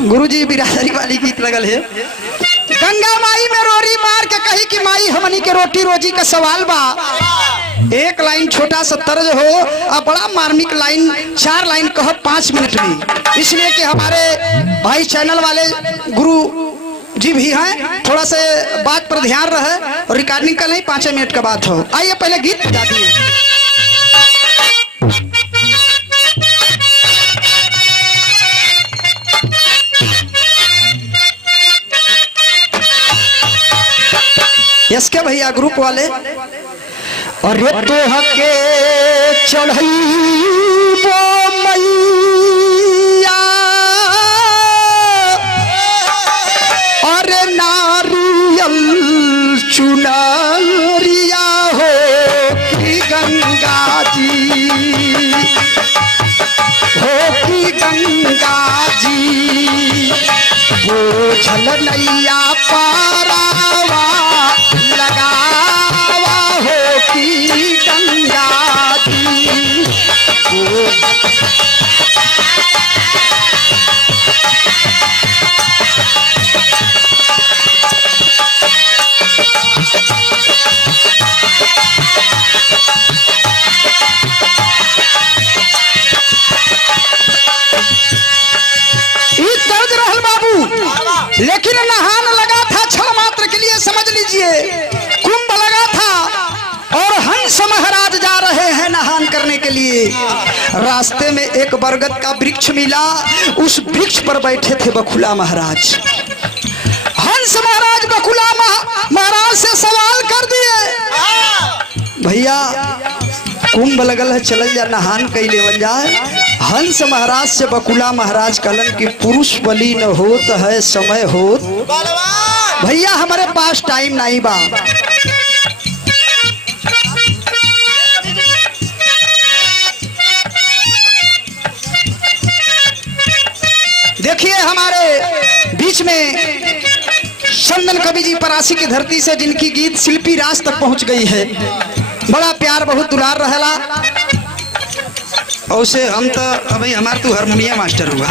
गुरुजी बिरादरी वाली गीत लगल है। गंगा माई में रोरी मार के कही कि माई हमनी के रोटी रोजी का सवाल बा। एक लाइन छोटा सा तर्ज हो और बड़ा मार्मिक लाइन, 4 लाइन कहो 5 मिनट में, इसलिए कि हमारे भाई चैनल वाले गुरु जी भी हैं, थोड़ा से बात पर ध्यान रहे और रिकॉर्डिंग का नहीं 5 मिनट का बात हो। आइए पहले गीत बजा दिए। यसके भैया ग्रुप वाले और तो हके चढ़ई वो मैया और नारियल चुनरिया हो कि गंगा जी हो कि गंगा जी वो झल नैया पारावा लगावा हो कि गंगा जी वो दर्द रहल बाबू, लेकिन नहान लगा था क्षण मात्र के लिए, समझ लीजिए कुंभ लगा था और हंस महाराज जा रहे हैं नहान करने के लिए। रास्ते में एक बरगद का वृक्ष मिला, उस वृक्ष पर बैठे थे बकुला महाराज। हंस महाराज बकुला महाराज से सवाल कर दिए, भैया कुंभ लगल है, चल जा नहान कई लेवल जाए। हंस महाराज से बकुला महाराज कहलन कि पुरुष बलि न होत है समय होत, भैया हमारे पास टाइम नहीं बा। देखिए हमारे बीच में चंदन कवि जी परासी की धरती से जिनकी गीत शिल्पी राज तक पहुंच गई है, बड़ा प्यार बहुत दुलार रहला। और से हम तो अभी हमार तू हारमोनिया मास्टर हुआ।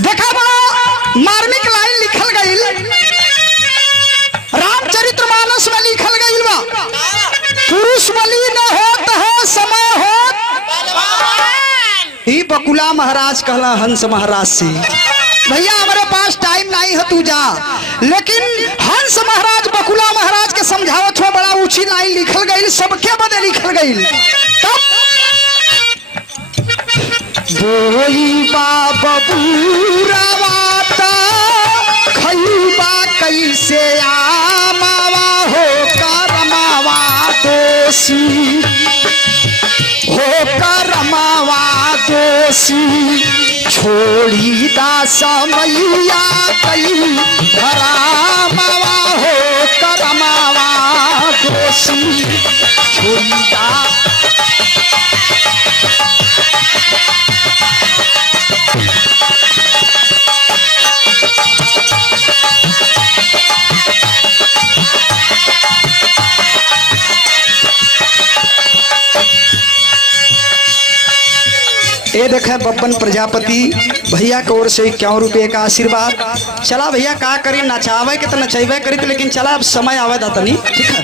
देखा बा मार्मिक लाइन लिखल गई, रामचरितमानस में लिखल गई बा, पुरुष बलि न होत है समय होत। ई बकुला महाराज कहला हंस महाराज से, भैया हमारे पास टाइम नहीं है तू जा। लेकिन हंस महाराज बकुला महाराज के समझावत हो, बड़ा ऊंची लाइन लिखल गई, सबके बदे लिखल गई। तब बोईबा बबूरा वाता खईबा कैसे आमावा हो करमावा दोषी हो करमावा दोषी छोड़ी दास मैया कई धरामावा हो करमावा दोषी छोड़ी दास। ये देखें बब्बन प्रजापति भैया की ओर से 51 रुपये का आशीर्वाद। चला भैया का करी, नचावे के तो नचेबे करी, लेकिन चला अब समय आवे दा तनी, ठीक है।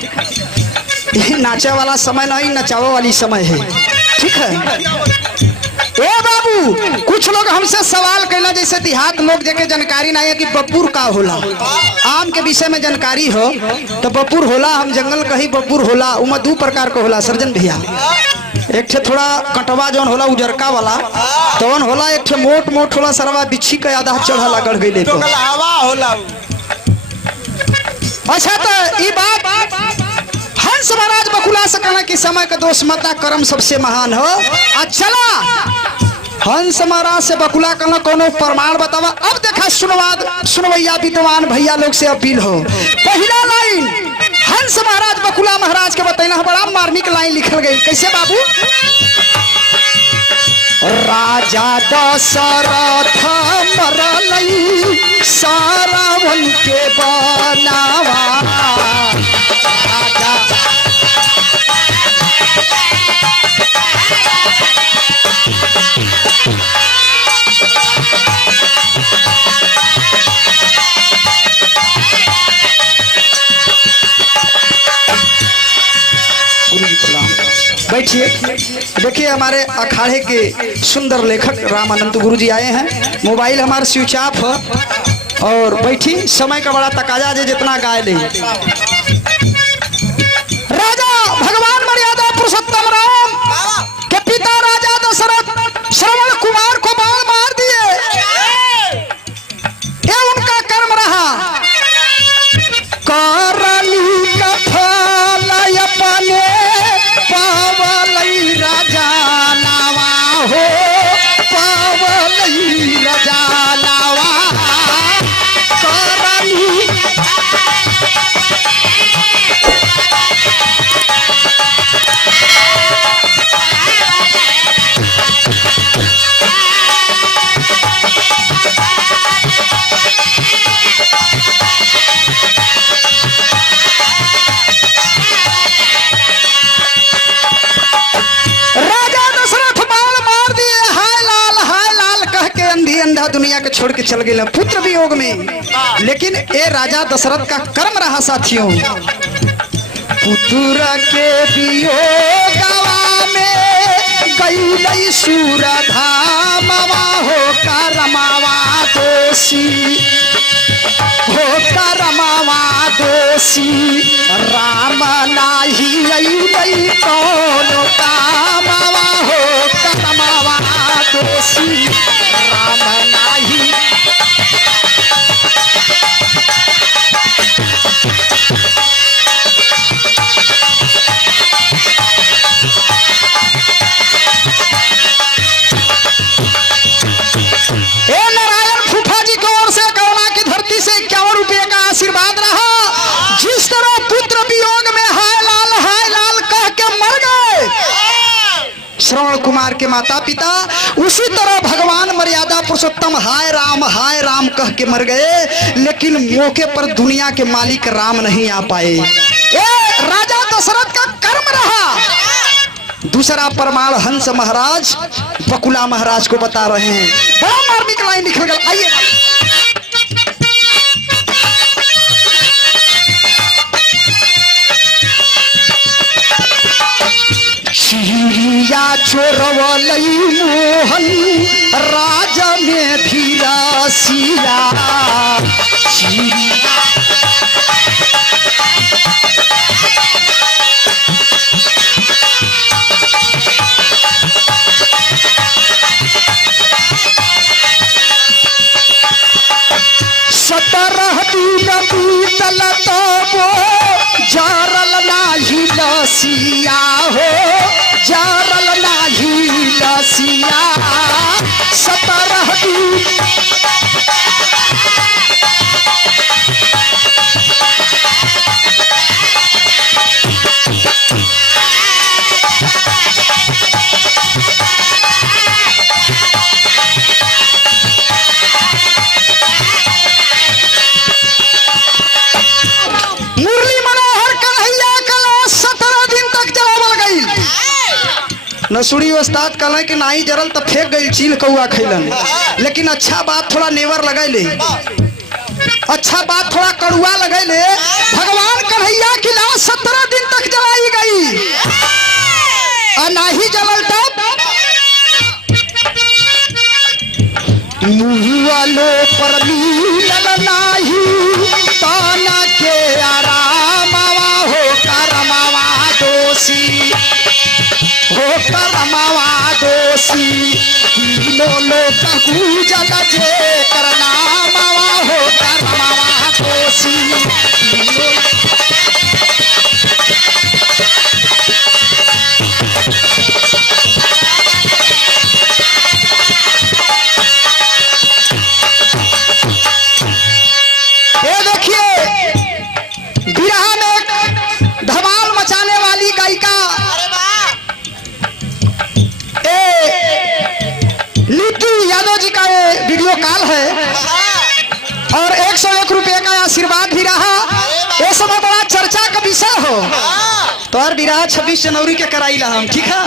ये नाचे वाला समय नहीं, नचावे वाली समय है, ठीक है। ए बाबू कुछ लोग हमसे सवाल करना, जैसे देहात लोग देखे जानकारी नहीं है कि बपुर का होला। आम के विषय में जानकारी हो तो बपुर होला, हम जंगल कही बपुर होला, उमा 2 प्रकार का होला सर्जन भैया। एक ठे थोड़ा कटवा जौन होला उजरका वाला तौन होला, एक ठे मोट मोट होला सरवा बिच्छी का आधा चढ़ा लगड़ गई तो होला। अच्छा तो ये बात हंस महाराज बकुला से कहना कि समय का दोष मता कर्म सबसे महान हो। चला हंस महाराज से बकुला कहना कोनो प्रमाण बतावा। अब देखा सुनवैया विद्वान भैया लोग से अपील हो। पहला लाइन हंस महाराज बकुला महाराज के बताइना, बड़ा मार्मिक लाइन लिखल गई, कैसे बाबू। राजा दशरथ मरलई सारावन के बनावा, राजा बैठिए। देखिए हमारे अखाड़े के सुंदर लेखक रामानंद गुरु जी आए हैं। मोबाइल हमारा स्विच ऑफ है और बैठी, समय का बड़ा तकाजा है, जितना गाय ले। राजा भगवान मर्यादा पुरुषोत्तम राम के पिता राजा दशरथ श्रवण कुमार को बाण मार दिए। ये उनका कर्म रहा। करनी का फल अपने पावलई राजा नावा हो, पावलई राजा नावा करनी। अंधा दुनिया के छोड़ के चल गए पुत्र वियोग में। लेकिन ए राजा दशरथ का कर्म रहा साथियों। पुत्र के वियोगवा में गई सूर धामवा हो करमावा दोषी, हो करमावा दोषी। राम नाही आई कौन कामवा हो करमावा दोषी, राम नाही। नारायण फूफा जी की ओर से करुणा की धरती से 51 रुपये का आशीर्वाद रहा। जिस तरह पुत्र वियोग में हाय लाल कह के मर गए श्रवण कुमार के माता पिता, उसी तरह भगवान मर्यादा पुरुषोत्तम हाय राम कह के मर गए। लेकिन मौके पर दुनिया के मालिक राम नहीं आ पाए। ये राजा दशरथ का कर्म रहा। दूसरा प्रमाण हंस महाराज बकुला महाराज को बता रहे हैं। बड़ा मार्मिक लाइन लिख गया। आइए चिड़िया चोरवलई मोहन राजा में धीरासिया। चिड़िया सतरह दिन बीतल तबो जारल नाही लसिया हो, जारल नाही लसिया। 17 दिन नसुड़ी उस्ताद कहले कि नहीं जरल तो फेंक गई चील कौआ खैलन। लेकिन अच्छा बात थोड़ा नेवर लगैले, अच्छा बात थोड़ा कड़ुआ लगैले। भगवान कन्हैया की लाश 17 दिन तक जलाई गई और नहीं जलल तब मुहवालो पर मिलल नाही ताना के आरामवा हो करमावा दोषी, हो करमावा दोषी। तीनों लोग पूजल जे करनामवा हो करमावा दोषी। ये देखिए बिरहा में धमाल मचाने वाली गायिका यादव जी का ये वीडियो कॉल है और 101 रुपये का आशीर्वाद भी रहा। ये समय बड़ा चर्चा का विषय हो तो और विराह 26 जनवरी के कराईला हम, ठीक है।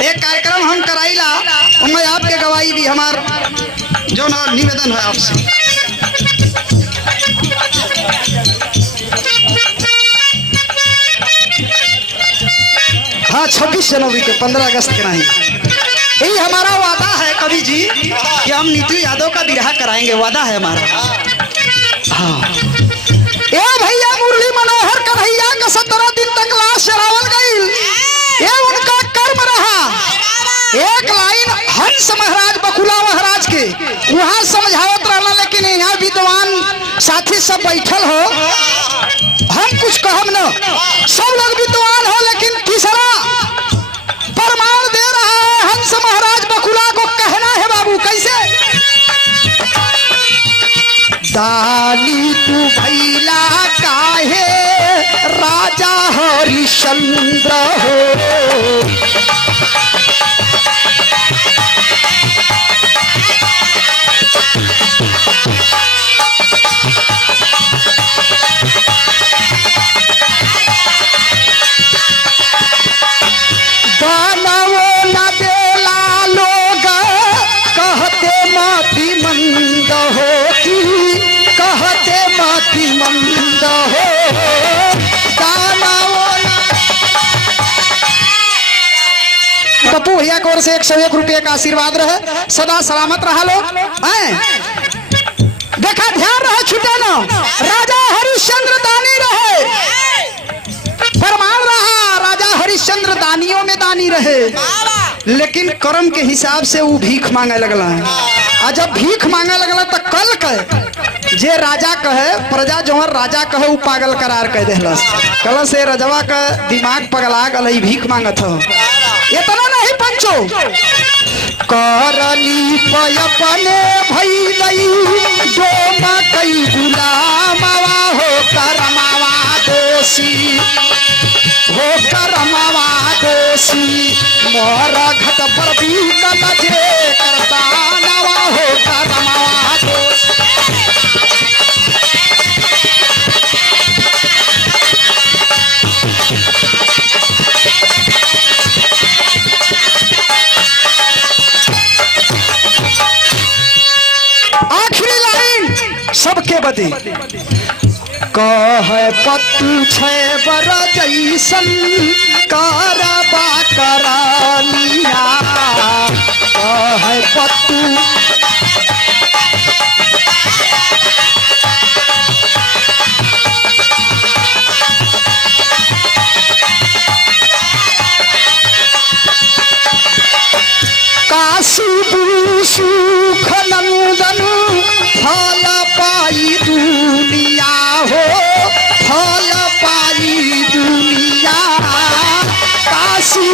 एक कार्यक्रम हम कराईला उनमें आपके गवाही भी हमार जो ना निवेदन है आपसे। हाँ 26 जनवरी के 15 अगस्त के नहीं। यही हमारा वादा है कवि जी कि हम नीति यादव का विवाह कराएंगे, वादा है हमारा। हाँ ए भैया मुरली मनोहर कन्हैया का 17 दिन तक लाश जलावल गई, ये उनका कर्म रहा। एक लाइन हंस महाराज बकुला महाराज के वहां समझावत रहना, लेकिन यहाँ विद्वान साथी सब बैठल हो, हम कुछ कहम न, सब लोग विद्वान हो, लेकिन तीसरा प्रमाण दे रहा है हंस महाराज बकुला को। कहना है बाबू कैसे, दानी तू भैला काहे राजा हरिश्चंद्र हो, मंद हो पप्पू भैया की ओर से 101 रुपये का आशीर्वाद रहे, सदा सलामत रहा लोग। देखा ध्यान रहा छुटे ना, राजा हरिश्चंद्र दानी रहे, प्रमाण रहा राजा हरिश्चंद्र दानियों में दानी रहे, लेकिन कर्म के हिसाब से वो भीख मांगे लगला है। और जब भीख मांगे लगला तो कल के जे राजा कहे प्रजा जो राजा कहे वो पागल करार कह देहलस, कल से रजवा का दिमाग पगला गल भीख मांगत हो। इतना नहीं पंचो करनी पयपने भइलई जो मकई गुलामवा हो करमावा दोषी, हो करमावा दोषी मोर घट पर भी कल जे करता नवा हो करमावा दोषी। आखिरी लाइन सबके बदे कह पत्तू छे बर जैसन करबा करानिया, कह पत्तू काशी सुख नंदन फल पाई दुनिया हो, फल पाई दुनिया काशी।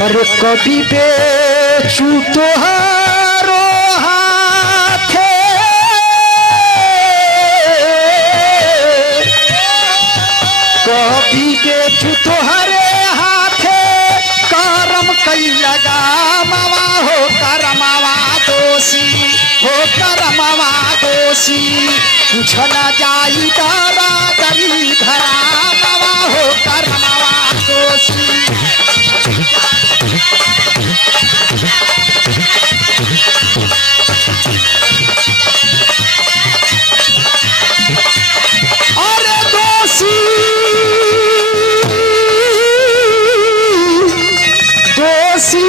और कभी बेचू तोहारो हाथे, कभी बेचू तोहरे हाथे करम कई लगा मावा हो करमावा दोषी, हो करमावा दोषी कुछ न जाई तारा दरी धरा मावा हो करमावा दोषी। अरे दोषी दोषी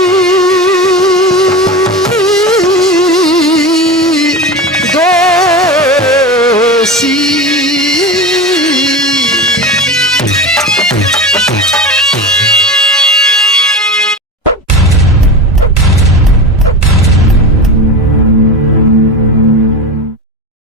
दोषी